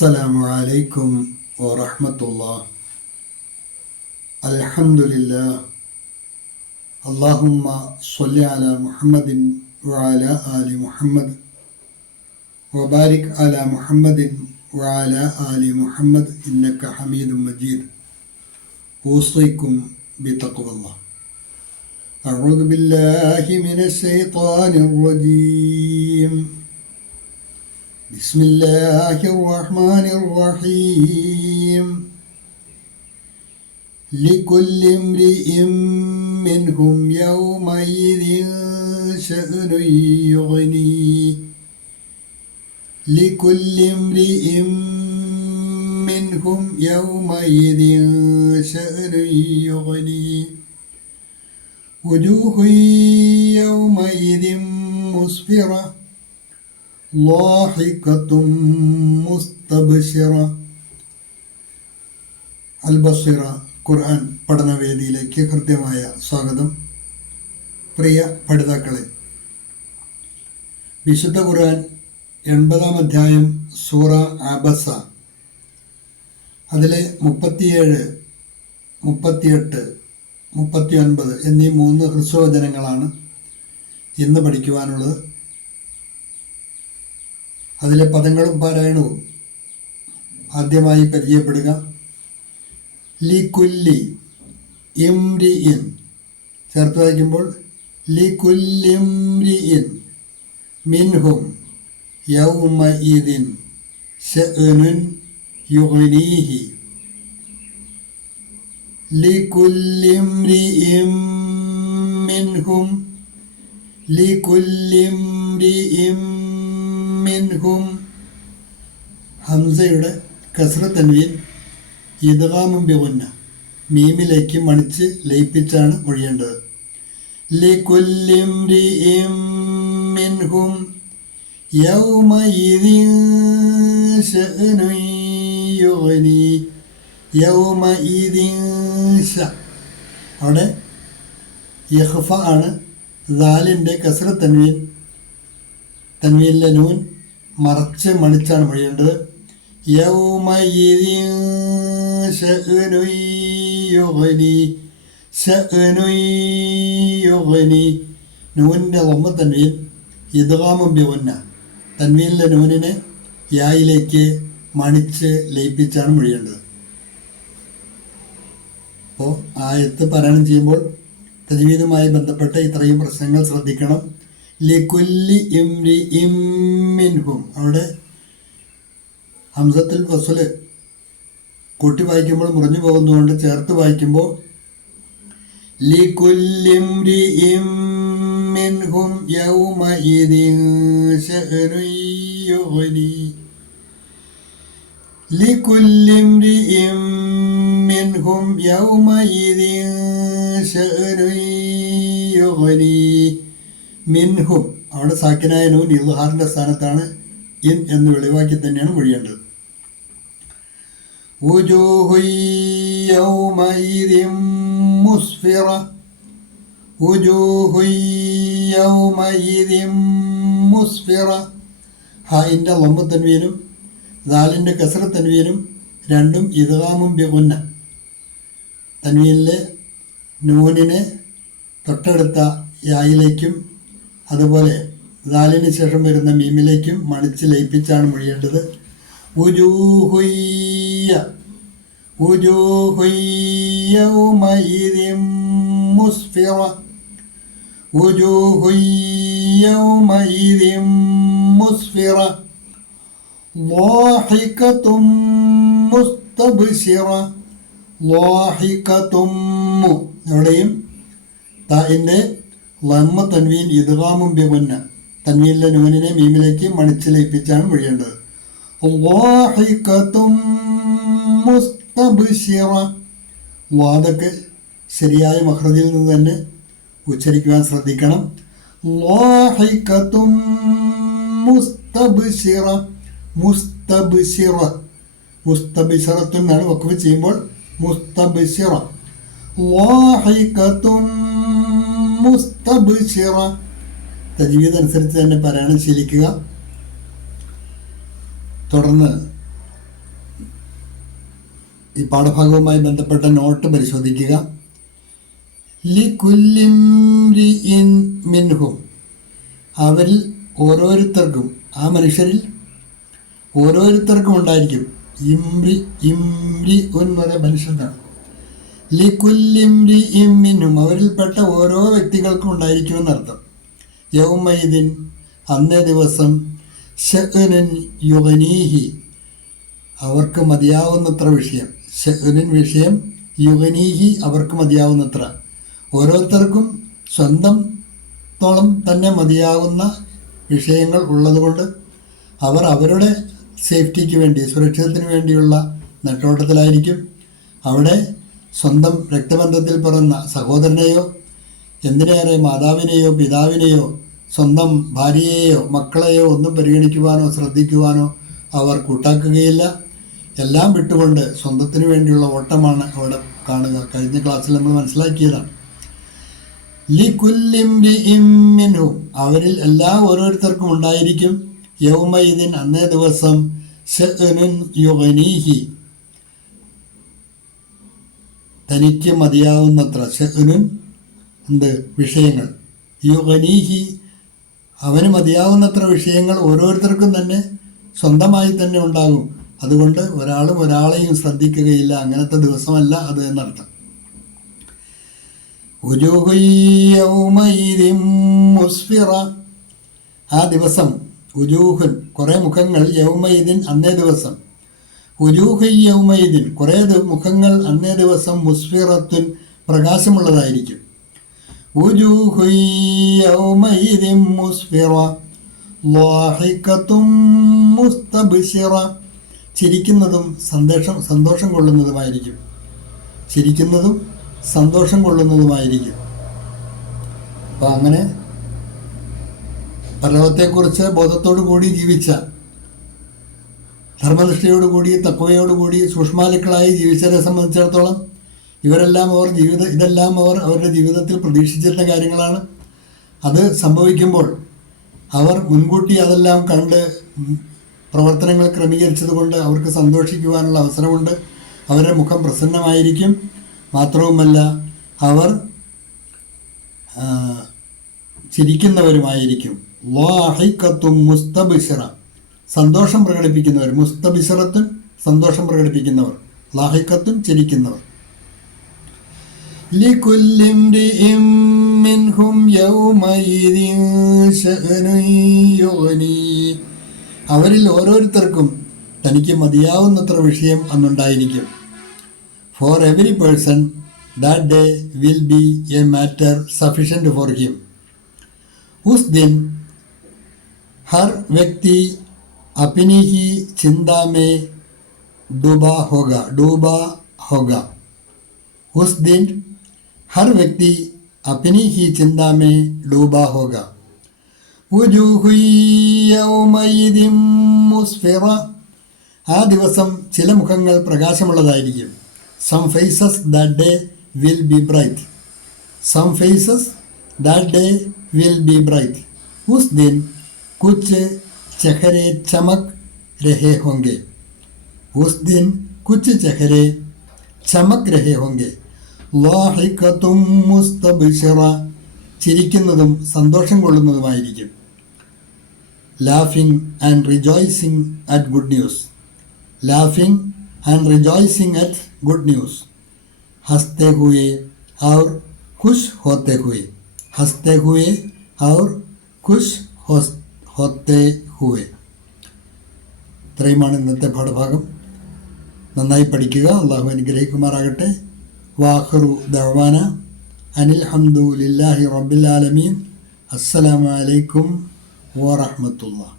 അസ്സലാമു അലൈക്കും വറഹ്മത്തുള്ളാഹി. അൽഹംദുലില്ലാഹ്. അല്ലാഹുമ്മ സ്വല്ലി അലാ മുഹമ്മദിൻ വഅലാ ആലി മുഹമ്മദ് വബാരിക് അലാ മുഹമ്മദിൻ വഅലാ ആലി മുഹമ്മദ് ഇന്നക ഹമീദും മജീദ്. ഊസിക്കും ബിതഖ്വല്ലാഹ്. അഊദു ബില്ലാഹി മിനശ് ശൈത്വാനിർ റജീം. بسم الله الرحمن الرحيم. لكل امرئ منهم يومئذ شأن يغنيه. لكل امرئ منهم يومئذ شأن يغنيه. وجوه يومئذ مسفرة ലാഹിഖത്തും മുസ്തബ്ശിറ. അൽ-ബസീറ ഖുർആൻ പഠനവേദിയിലേക്ക് ഹൃദ്യമായ സ്വാഗതം. പ്രിയ പഠിതാക്കളെ, വിശുദ്ധ ഖുർആൻ 80-ാം അധ്യായം സൂറ അബസ, അതിലെ 37, 38, 39 എന്നീ 3 ഹ്രസ്വവചനങ്ങളാണ് ഇന്ന് പഠിക്കുവാനുള്ളത്. അതിലെ പദങ്ങളും പാരായണവും ആദ്യമായി പരിചയപ്പെടുക. ലികുല്ലി ഇംരിഇൻ ചേർത്ത് വായിക്കുമ്പോൾ ലികുല്ലി ഇംരിഇൻ മിൻഹും യൗമഇദിൻ ശഅനുൻ യുഗ്നീഹി. ലികുല്ലി ഇംരിഇൻ മിൻഹും ലികുല്ലി ഇംരിഇൻ മിൻഹും. ഹംസയുടെ കസ്ര തൻവീൻ ഇദ്ഗാമും ബിഗുന്ന മീമിലേക്ക് മണിച്ച് ലയിപ്പിച്ചാണ് മൊഴിയേണ്ടത്. ലികുല്ലി ഇംരിഇൻ മിൻഹും യൗമഇദിൻ ശഅനുൻ യുഗ്നി. യൗമഇദിൻ ശ, അവിടെ ഇഖ്ഫ ആണ്. ദാലിൻ്റെ കസ്ര തൻവീൻ, തൻവീനിലെ നൂൻ മറച്ച് മണിച്ചാണ് മൊഴിയേണ്ടത്. യൗമഇദിൻ ശഅനുൻ യുഗ്നി. ശഅനുൻ യുഗ്നി. നൂനിൻ്റെ ലമ്മ തൻവീൻ ഇദ്ഗാമും ബിഗുന്ന തൻവീനിലെ നൂനിനെ യായിലേക്ക് മണിച്ച് ലയിപ്പിച്ചാണ് മൊഴിയേണ്ടത്. അപ്പോൾ ആയത്ത് പാരായണം ചെയ്യുമ്പോൾ തജ്വീദുമായി ബന്ധപ്പെട്ട ഇത്രയും പ്രശ്നങ്ങൾ ശ്രദ്ധിക്കണം. ലികുല്ലി ഇംരിഇൻ മിൻഹും, അവിടെ ഹംസത്തുൽ വസ്ല് കൂട്ടി വായിക്കുമ്പോൾ മുറിഞ്ഞു പോകുന്നതുകൊണ്ട് ചേർത്ത് വായിക്കുമ്പോൾ ലികുല്ലി ഇംരിഇൻ മിൻഹും യൗമഇദിൻ ശഅനുൻ യുഗ്നി. ലികുല്ലി ഇംരിഇൻ മിൻഹും യൗമഇദിൻ ശഅനുൻ യുഗ്നി. മിൻഹും, അവിടെ സാക്കിനായ നൂൻ ഇദ്ഹാറിൻ്റെ സ്ഥാനത്താണ് ഇൻ എന്ന് വെളിവാക്കി തന്നെയാണ് മൊഴിയേണ്ടത്. വുജൂഹു യൗമഇദിൻ മുസ്ഫിറ. വുജൂഹു യൗമഇദിൻ മുസ്ഫിറ. ഹായിൻ്റെ ലമ്മ തൻവീനും ദാലിൻ്റെ കസ്ര തൻവീനും രണ്ടും ഇദ്ഗാമും ബിഗുന്ന. തൻവീനിലെ നൂനിനെ തൊട്ടടുത്ത യായിലേക്കും അതുപോലെ ദാലിന് ശേഷം വരുന്ന മീമിലേക്കും മണിച്ച് ലയിപ്പിച്ചാണ് മൊഴിയേണ്ടത്. വുജൂഹുയ്യ. വുജൂഹുയ്യ യൗമഇദിൻ മുസ്ഫിറ. വുജൂഹുയ്യ യൗമഇദിൻ മുസ്ഫിറ ളാഹിഖതും മുസ്തബ്ശിറ. ളാഹിഖതും, എവിടെയും താഇൻ്റെ ലമ്മ തൻവീൻ ഇദ്ഗാമും ബിഗുന്ന തൻവീനിലെ നൂനിനെ മീമിലേക്ക് മണിച്ച് ലയിപ്പിച്ചാണ് മൊഴിയേണ്ടത്. ളാഹിഖതും മുസ്തബ്ശിറ. വാദൊക്കെ ശരിയായ മഖ്റജിൽ നിന്ന് തന്നെ ഉച്ചരിക്കുവാൻ ശ്രദ്ധിക്കണം. ളാഹിഖതും മുസ്തബ്ശിറ. മുസ്തബ്ശിറ, മുസ്തബ്ശിറത്തുൻ എന്നാണ് വഖഫ് ചെയ്യുമ്പോൾ മുസ്തബ്ശിറ. ളാഹിഖതും മുസ്തബ്ശിറ. തജ്വീദ് അനുസരിച്ച് തന്നെ പാരായണം ശീലിക്കുക. തുടർന്ന് ഈ പാഠഭാഗവുമായി ബന്ധപ്പെട്ട നോട്ട് പരിശോധിക്കുക. ലികുല്ലിംരിഇൻ മിൻഹും, അവരിൽ ഓരോരുത്തർക്കും, ആ മനുഷ്യരിൽ ഓരോരുത്തർക്കും ഉണ്ടായിരിക്കും. ഇംരി എന്ന് പറയുന്ന മനുഷ്യനാണ്. ലികുല്ലിംരിഇൻ മിൻഹും, അവരിൽപ്പെട്ട ഓരോ വ്യക്തികൾക്കും ഉണ്ടായിരിക്കുമെന്നർത്ഥം. യൗമൈദിൻ, അന്നേ ദിവസം, ശഅ്നുൻ യുഗ്നീഹി, അവർക്ക് മതിയാവുന്നത്ര വിഷയം. ശഅ്നുൻ വിഷയം, യുഗ്നീഹി അവർക്ക് മതിയാവുന്നത്ര. ഓരോരുത്തർക്കും സ്വന്തത്തോളം തന്നെ മതിയാകുന്ന വിഷയങ്ങൾ ഉള്ളതുകൊണ്ട് അവർ അവരുടെ സേഫ്റ്റിക്ക് വേണ്ടി, സുരക്ഷിതത്തിന് വേണ്ടിയുള്ള നെട്ടോട്ടത്തിലായിരിക്കും. അവിടെ സ്വന്തം രക്തബന്ധത്തിൽ പിറന്ന സഹോദരനെയോ, എന്തിനേറെ മാതാവിനെയോ പിതാവിനെയോ സ്വന്തം ഭാര്യയെയോ മക്കളെയോ ഒന്നും പരിഗണിക്കുവാനോ ശ്രദ്ധിക്കുവാനോ അവർ കൂട്ടാക്കുകയില്ല. എല്ലാം വിട്ടുകൊണ്ട് സ്വന്തത്തിന് വേണ്ടിയുള്ള ഓട്ടമാണ് അവിടെ കാണുക. കഴിഞ്ഞ ക്ലാസ്സിൽ നമ്മൾ മനസ്സിലാക്കിയതാണ്. ലികുല്ലിംരിഇൻ മിൻഹും, അവരിൽ ഓരോരുത്തർക്കും ഉണ്ടായിരിക്കും. യൗമൈദിൻ, അന്നേ ദിവസം, ശഅ്നുൻ യുഗ്നീഹി, തനിക്ക് മതിയാവുന്നത്ര. ശഅ്നുൻ എന്ത്? വിഷയങ്ങൾ. യുഗ്നീഹി, അവന് മതിയാവുന്നത്ര വിഷയങ്ങൾ ഓരോരുത്തർക്കും തന്നെ സ്വന്തമായി തന്നെ ഉണ്ടാകും. അതുകൊണ്ട് ഒരാളും ഒരാളെയും ശ്രദ്ധിക്കുകയില്ല. അങ്ങനത്തെ ദിവസമല്ല അത് എന്നർത്ഥം. വുജൂഹു യൗമഇദിൻ മുസ്ഫിറ, ആ ദിവസം, വുജൂഹുൻ കുറേ മുഖങ്ങൾ, യൗമഇദിൻ അന്നേ ദിവസം, വുജൂഹു യൗമഇദിൻ കുറേ മുഖങ്ങൾ അന്നേ ദിവസം, മുസ്ഫിറത്തുൻ പ്രകാശമുള്ളതായിരിക്കും. വുജൂഹു യൗമഇദിൻ മുസ്ഫിറ ളാഹിഖത്തും മുസ്തബ്ശിറ, ചിരിക്കുന്നതും സന്തോഷം കൊള്ളുന്നതുമായിരിക്കും. ചിരിക്കുന്നതും സന്തോഷം കൊള്ളുന്നതുമായിരിക്കും. അപ്പം അങ്ങനെ പരലോകത്തെക്കുറിച്ച് ബോധത്തോടു കൂടി ജീവിച്ച, ധർമ്മനിഷ്ഠയോടുകൂടി തഖ്വയോടുകൂടി സൂക്ഷ്മാലുക്കളായി ജീവിച്ചവരെ സംബന്ധിച്ചിടത്തോളം ഇതെല്ലാം അവർ അവരുടെ ജീവിതത്തിൽ പ്രതീക്ഷിച്ചിരുന്ന കാര്യങ്ങളാണ്. അത് സംഭവിക്കുമ്പോൾ അവർ മുൻകൂട്ടി അതെല്ലാം കണ്ട് പ്രവർത്തനങ്ങൾ ക്രമീകരിച്ചത് കൊണ്ട് അവർക്ക് സന്തോഷിക്കുവാനുള്ള അവസരമുണ്ട്. അവരുടെ മുഖം പ്രസന്നമായിരിക്കും. മാത്രവുമല്ല, അവർ ചിരിക്കുന്നവരുമായിരിക്കും. ളാഹിഖത്തും മുസ്തബ്ശിറ, സന്തോഷം പ്രകടിപ്പിക്കുന്നവർ. മുസ്തബ്ശിറത്തുൻ സന്തോഷം പ്രകടിപ്പിക്കുന്നവർ, ളാഹിഖത്തുൻ ചിരിക്കുന്നവർ. ലികുല്ലിംരിഇൻ മിൻഹും യൗമഇദിൻ ശഅ്നുൻ യുഗ്നീ, അവരിൽ ഓരോരുത്തർക്കും തനിക്ക് മതിയാവുന്നത്ര വിഷയം അന്നുണ്ടായിരിക്കും. For every person that day will be a matter sufficient for him. उस दिन हर व्यक्ति अपनी ही चिंता में डूबा होगा. उस दिन हर व्यक्ति अपनी ही चिंता में डूबा होगा. वजूह यौमइदिन मुस्फिറ, ആ ദിവസം ചില മുഖങ്ങൾ പ്രകാശമുള്ളതായിരിക്കും. Some faces that day will be bright. Some faces that day will be bright. उस दिन कुछ चेहरे चमक रहे होंगे. उस दिन कुछ चेहरे चमक रहे होंगे. ളാഹിഖത്തും മുസ്തബ്ശിറ, ചിരിക്കുന്നതും സന്തോഷം കൊള്ളുന്നതുമായിരിക്കും. laughing and rejoicing at good news. laughing and rejoicing at good news. हंसते हुए और खुश होते हुए. हंसते हुए और खुश होते हुए. ഇത്രയുമാണ് ഇന്നത്തെ പാഠഭാഗം. നന്നായി പഠിക്കുക. അള്ളാഹു അനുഗ്രഹിക്കുമാറാകട്ടെ. വാഖിറു ദഅ്വാന അനിൽ ഹംദുലില്ലാഹി റബ്ബിൽ ആലമീൻ. അസ്സലാമു അലൈക്കും വറഹ്മത്തുള്ളാഹി.